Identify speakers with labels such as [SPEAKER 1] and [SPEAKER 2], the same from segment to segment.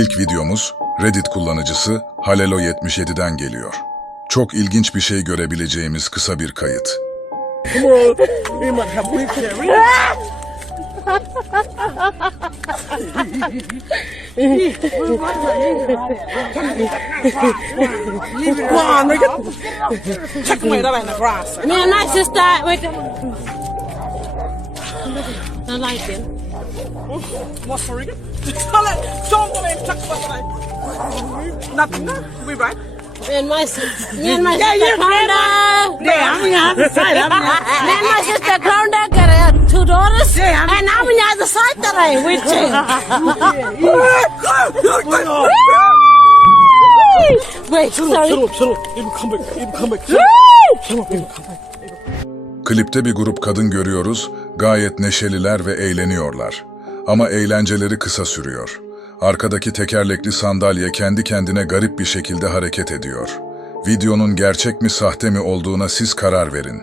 [SPEAKER 1] İlk videomuz Reddit kullanıcısı Halelo77'den geliyor. Çok ilginç bir şey görebileceğimiz kısa bir kayıt.
[SPEAKER 2] Wait. I
[SPEAKER 3] Nothing. no? We right?
[SPEAKER 2] Me and my sister, me and my
[SPEAKER 3] Yeah,
[SPEAKER 2] sister down.
[SPEAKER 3] Yeah, I'm on the other side. I'm on
[SPEAKER 2] Me and my sister down got uh, two daughters,
[SPEAKER 3] Yeah, I'm-
[SPEAKER 2] and I'm on the other side today with you. Wait, sorry.
[SPEAKER 3] Shut up, shut up. Even come back. Even come back. Shut up, even come back.
[SPEAKER 1] Klipte bir grup kadın görüyoruz, gayet neşeliler ve eğleniyorlar. Ama eğlenceleri kısa sürüyor. Arkadaki tekerlekli sandalye kendi kendine garip bir şekilde hareket ediyor. Videonun gerçek mi sahte mi olduğuna siz karar verin.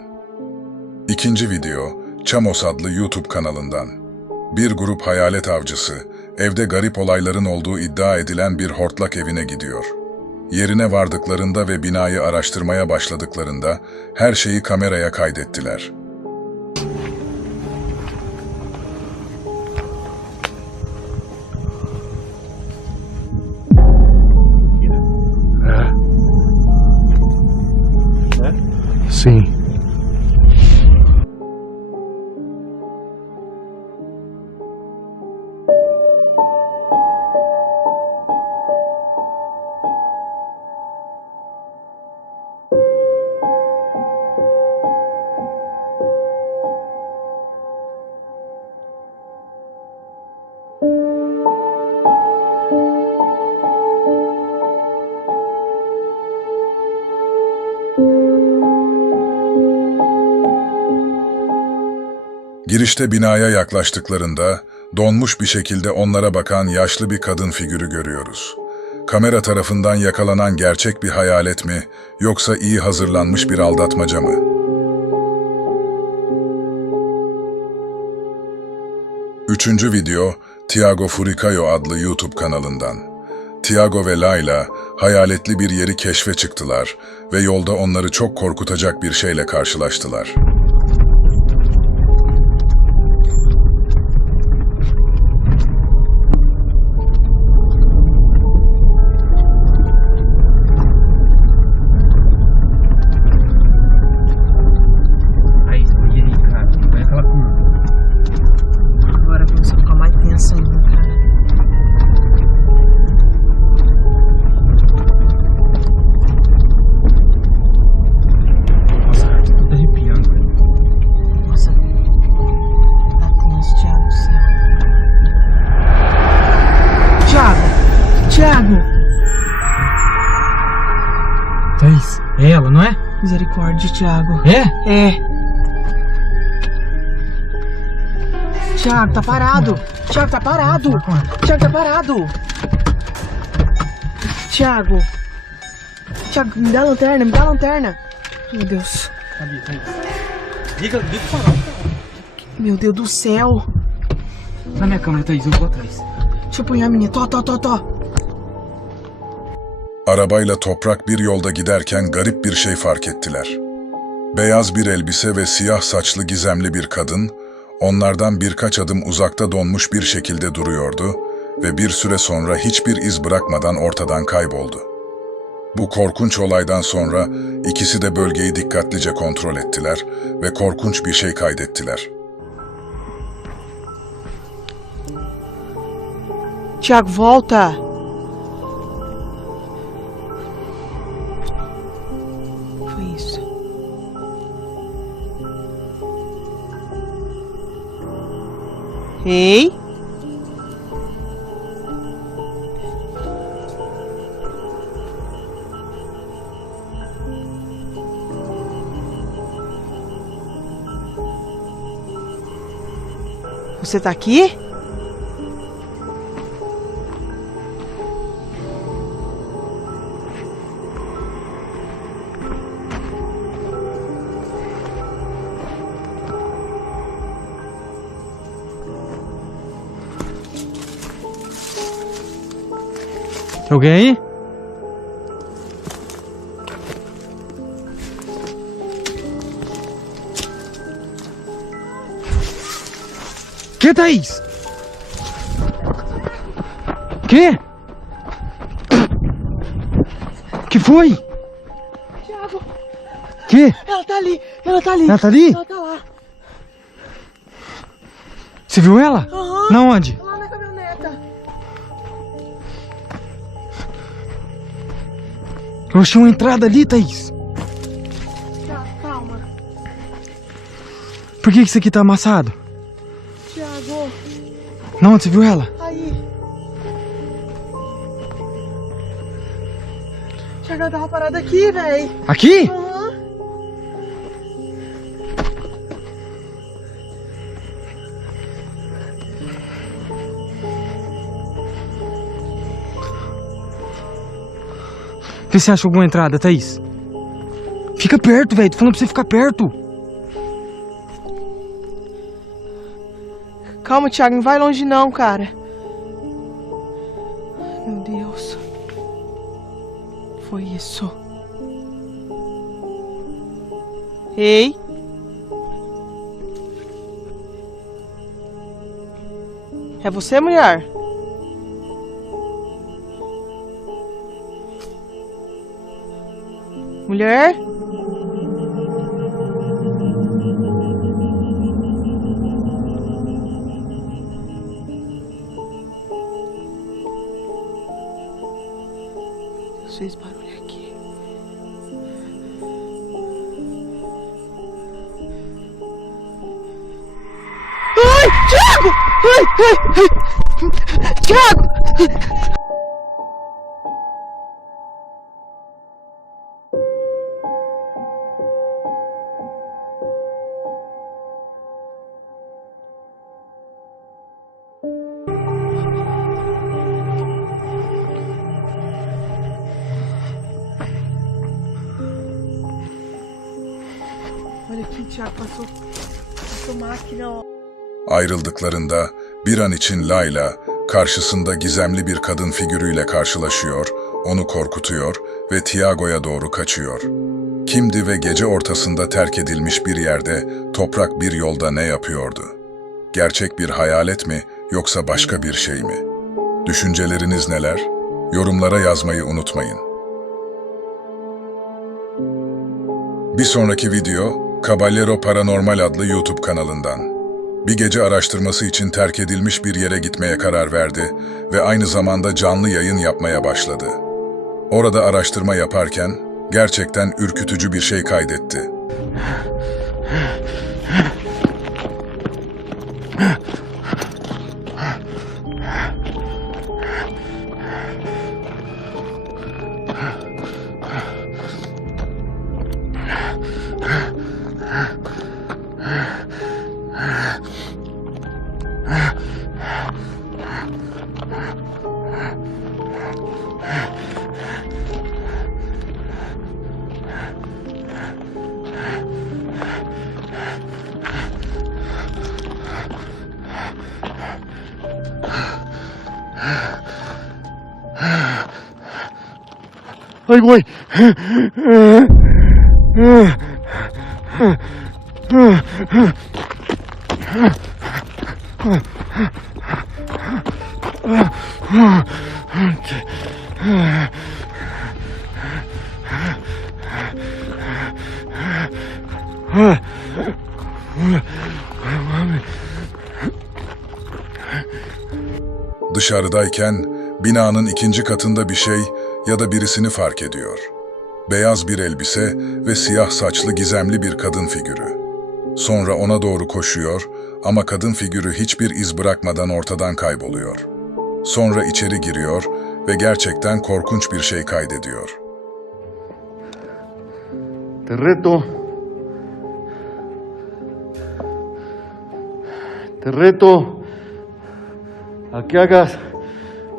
[SPEAKER 1] İkinci video, Çamos adlı YouTube kanalından. Bir grup hayalet avcısı, evde garip olayların olduğu iddia edilen bir hortlak evine gidiyor. Yerine vardıklarında ve binayı araştırmaya başladıklarında her şeyi kameraya kaydettiler.
[SPEAKER 4] see.
[SPEAKER 1] Girişte binaya yaklaştıklarında donmuş bir şekilde onlara bakan yaşlı bir kadın figürü görüyoruz. Kamera tarafından yakalanan gerçek bir hayalet mi yoksa iyi hazırlanmış bir aldatmaca mı? Üçüncü video Tiago Furicayo adlı YouTube kanalından. Tiago ve Layla hayaletli bir yeri keşfe çıktılar ve yolda onları çok korkutacak bir şeyle karşılaştılar.
[SPEAKER 5] Misericórdia, Thiago.
[SPEAKER 4] É?
[SPEAKER 5] É. Thiago, tá parado. Thiago, tá parado. Thiago, tá parado. Thiago. Thiago, me dá a lanterna, me dá a lanterna. Meu Deus.
[SPEAKER 4] Cadê, Thaís? Liga, liga o farol.
[SPEAKER 5] Meu Deus do céu.
[SPEAKER 4] Na minha câmera, Thaís, eu vou atrás.
[SPEAKER 5] Deixa eu pôr a minha. Tó, tó, tó, tó.
[SPEAKER 1] Arabayla toprak bir yolda giderken garip bir şey fark ettiler. Beyaz bir elbise ve siyah saçlı gizemli bir kadın, onlardan birkaç adım uzakta donmuş bir şekilde duruyordu ve bir süre sonra hiçbir iz bırakmadan ortadan kayboldu. Bu korkunç olaydan sonra ikisi de bölgeyi dikkatlice kontrol ettiler ve korkunç bir şey kaydettiler.
[SPEAKER 5] Thiago, volta. Ei. Você tá aqui?
[SPEAKER 4] Alguém aí? Que, Thaís? Que? Que foi?
[SPEAKER 5] Thiago,
[SPEAKER 4] Que?
[SPEAKER 5] ela tá ali, ela tá ali.
[SPEAKER 4] Ela tá ali?
[SPEAKER 5] Ela tá lá.
[SPEAKER 4] Você viu ela?
[SPEAKER 5] Aham.
[SPEAKER 4] Na onde? Eu achei uma entrada ali, Thaís.
[SPEAKER 5] Thiago, calma.
[SPEAKER 4] Por que isso aqui tá amassado?
[SPEAKER 5] Thiago,
[SPEAKER 4] Na onde você viu ela?
[SPEAKER 5] aí. Thiago, ela tava parada aqui, véi.
[SPEAKER 4] Aqui?
[SPEAKER 5] Aham.
[SPEAKER 4] Vê se acha alguma entrada, Thaís. Fica perto, velho. Tô falando pra você ficar perto.
[SPEAKER 5] Calma, Thiago, não vai longe não, cara. Meu Deus. Foi isso. Ei. É você, mulher? Mulher? Fez barulho aqui. Ai, Thiago! Ai, ai, ai! Thiago!
[SPEAKER 1] Ayrıldıklarında bir an için Layla karşısında gizemli bir kadın figürüyle karşılaşıyor, onu korkutuyor ve Tiago'ya doğru kaçıyor. Kimdi ve gece ortasında terk edilmiş bir yerde, toprak bir yolda ne yapıyordu? Gerçek bir hayalet mi yoksa başka bir şey mi? Düşünceleriniz neler? Yorumlara yazmayı unutmayın. Bir sonraki video Caballero Paranormal adlı YouTube kanalından. Bir gece araştırması için terk edilmiş bir yere gitmeye karar verdi ve aynı zamanda canlı yayın yapmaya başladı. Orada araştırma yaparken gerçekten ürkütücü bir şey kaydetti.
[SPEAKER 4] 아이 고이 Huh.
[SPEAKER 1] Dışarıdayken binanın ikinci katında bir şey ya da birisini fark ediyor. Beyaz bir elbise ve siyah saçlı gizemli bir kadın figürü. Sonra ona doğru koşuyor ama kadın figürü hiçbir iz bırakmadan ortadan kayboluyor. Sonra içeri giriyor ve gerçekten korkunç bir şey kaydediyor.
[SPEAKER 6] Te reto. a que hagas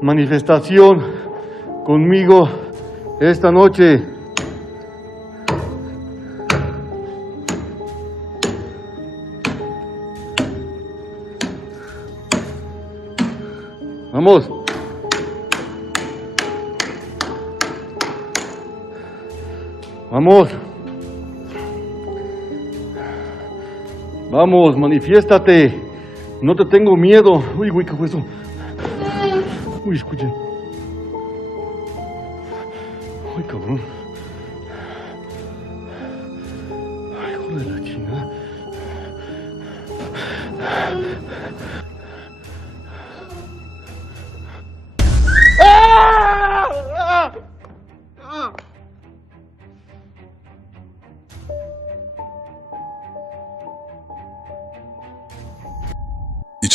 [SPEAKER 6] manifestación conmigo esta noche. Vamos. Vamos. Vamos, manifiéstate. No te tengo miedo. Uy, güey, ¿qué fue eso? Uy, escuchen. Ay, cabrón. Ay, hijo de la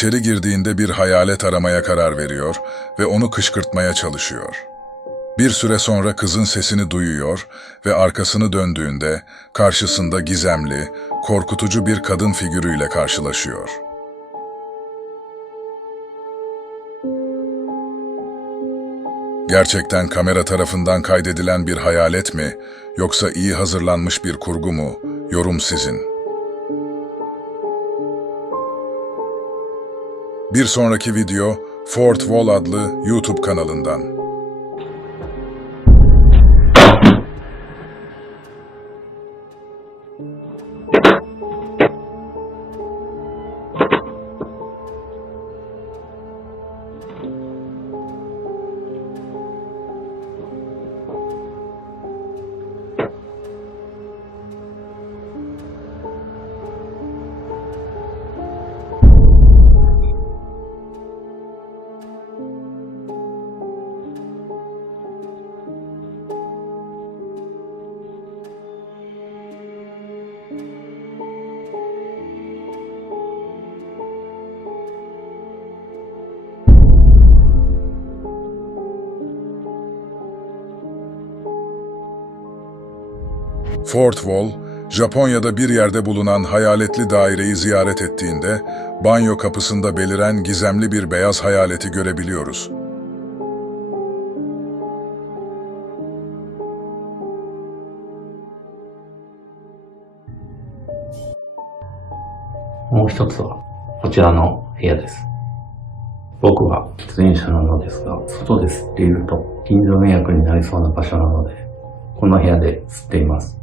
[SPEAKER 1] İçeri girdiğinde bir hayalet aramaya karar veriyor ve onu kışkırtmaya çalışıyor. Bir süre sonra kızın sesini duyuyor ve arkasını döndüğünde karşısında gizemli, korkutucu bir kadın figürüyle karşılaşıyor. Gerçekten kamera tarafından kaydedilen bir hayalet mi yoksa iyi hazırlanmış bir kurgu mu? Yorum sizin. Bir sonraki video Fort Wall adlı YouTube kanalından. Fort Wall, Japonya'da bir yerde bulunan hayaletli daireyi ziyaret ettiğinde banyo kapısında beliren gizemli bir beyaz hayaleti görebiliyoruz.「
[SPEAKER 7] もう一つは、こちらの部屋です。僕は喫煙者なのですが、外で吸っていると近所迷惑になりそうな場所なので、この部屋で吸っています。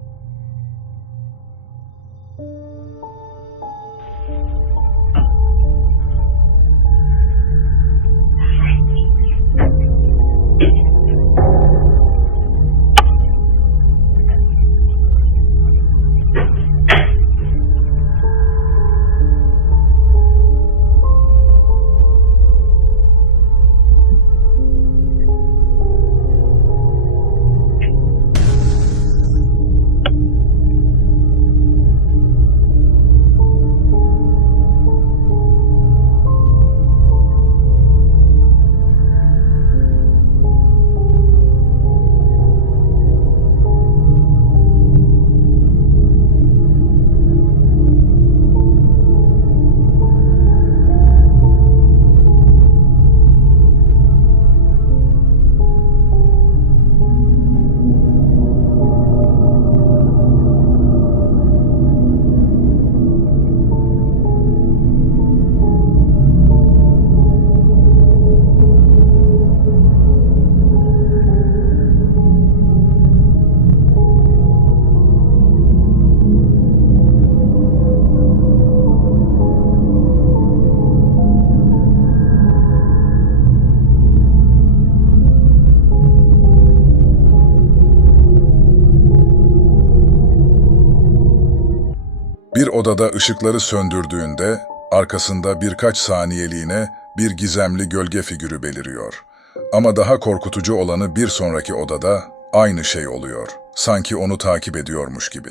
[SPEAKER 1] Bir odada ışıkları söndürdüğünde arkasında birkaç saniyeliğine bir gizemli gölge figürü beliriyor. Ama daha korkutucu olanı bir sonraki odada aynı şey oluyor. Sanki onu takip ediyormuş gibi.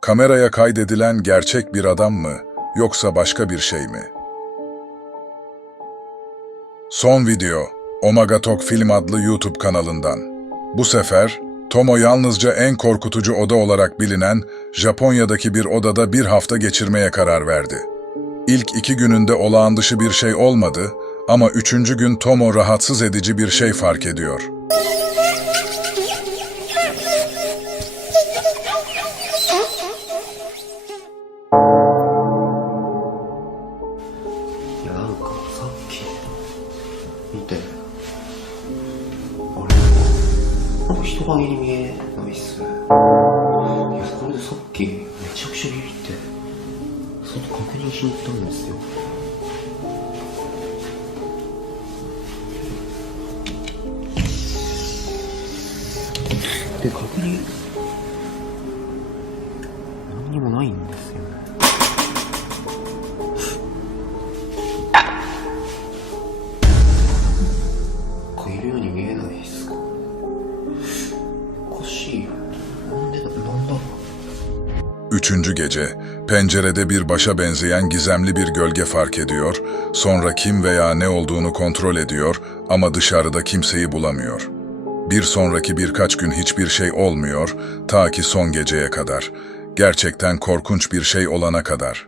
[SPEAKER 1] Kameraya kaydedilen gerçek bir adam mı yoksa başka bir şey mi? Son video Omagatok Film adlı YouTube kanalından. Bu sefer Tomo yalnızca en korkutucu oda olarak bilinen Japonya'daki bir odada bir hafta geçirmeye karar verdi. İlk iki gününde olağan dışı bir şey olmadı ama üçüncü gün Tomo rahatsız edici bir şey fark ediyor.
[SPEAKER 8] 確認しに行ったんですよ。で確認何にもないんですよね。なんかいるように見えないっすか。おかしいよ。なんでだなんだ。ろう
[SPEAKER 1] Üçüncü gece, pencerede bir başa benzeyen gizemli bir gölge fark ediyor, sonra kim veya ne olduğunu kontrol ediyor ama dışarıda kimseyi bulamıyor. Bir sonraki birkaç gün hiçbir şey olmuyor, ta ki son geceye kadar. Gerçekten korkunç bir şey olana kadar.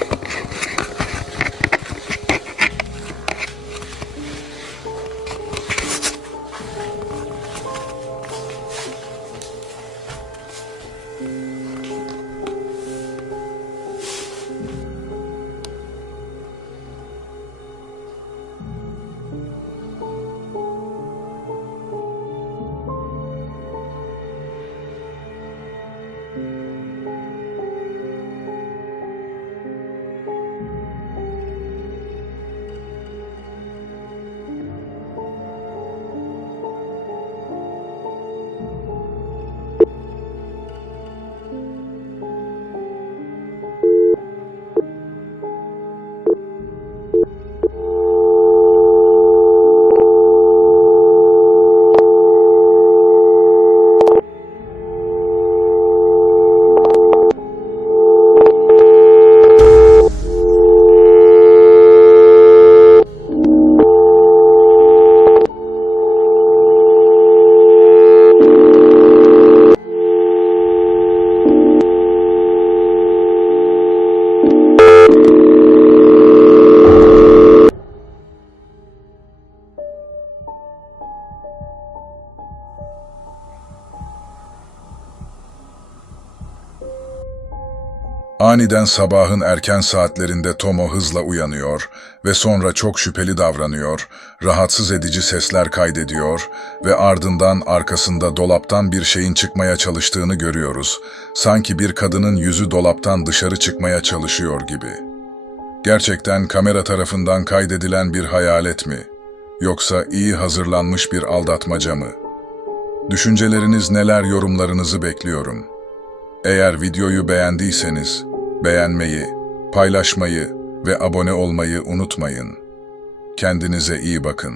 [SPEAKER 1] Aniden sabahın erken saatlerinde Tomo hızla uyanıyor ve sonra çok şüpheli davranıyor, rahatsız edici sesler kaydediyor ve ardından arkasında dolaptan bir şeyin çıkmaya çalıştığını görüyoruz. Sanki bir kadının yüzü dolaptan dışarı çıkmaya çalışıyor gibi. Gerçekten kamera tarafından kaydedilen bir hayalet mi? Yoksa iyi hazırlanmış bir aldatmaca mı? Düşünceleriniz neler yorumlarınızı bekliyorum. Eğer videoyu beğendiyseniz beğenmeyi, paylaşmayı ve abone olmayı unutmayın. Kendinize iyi bakın.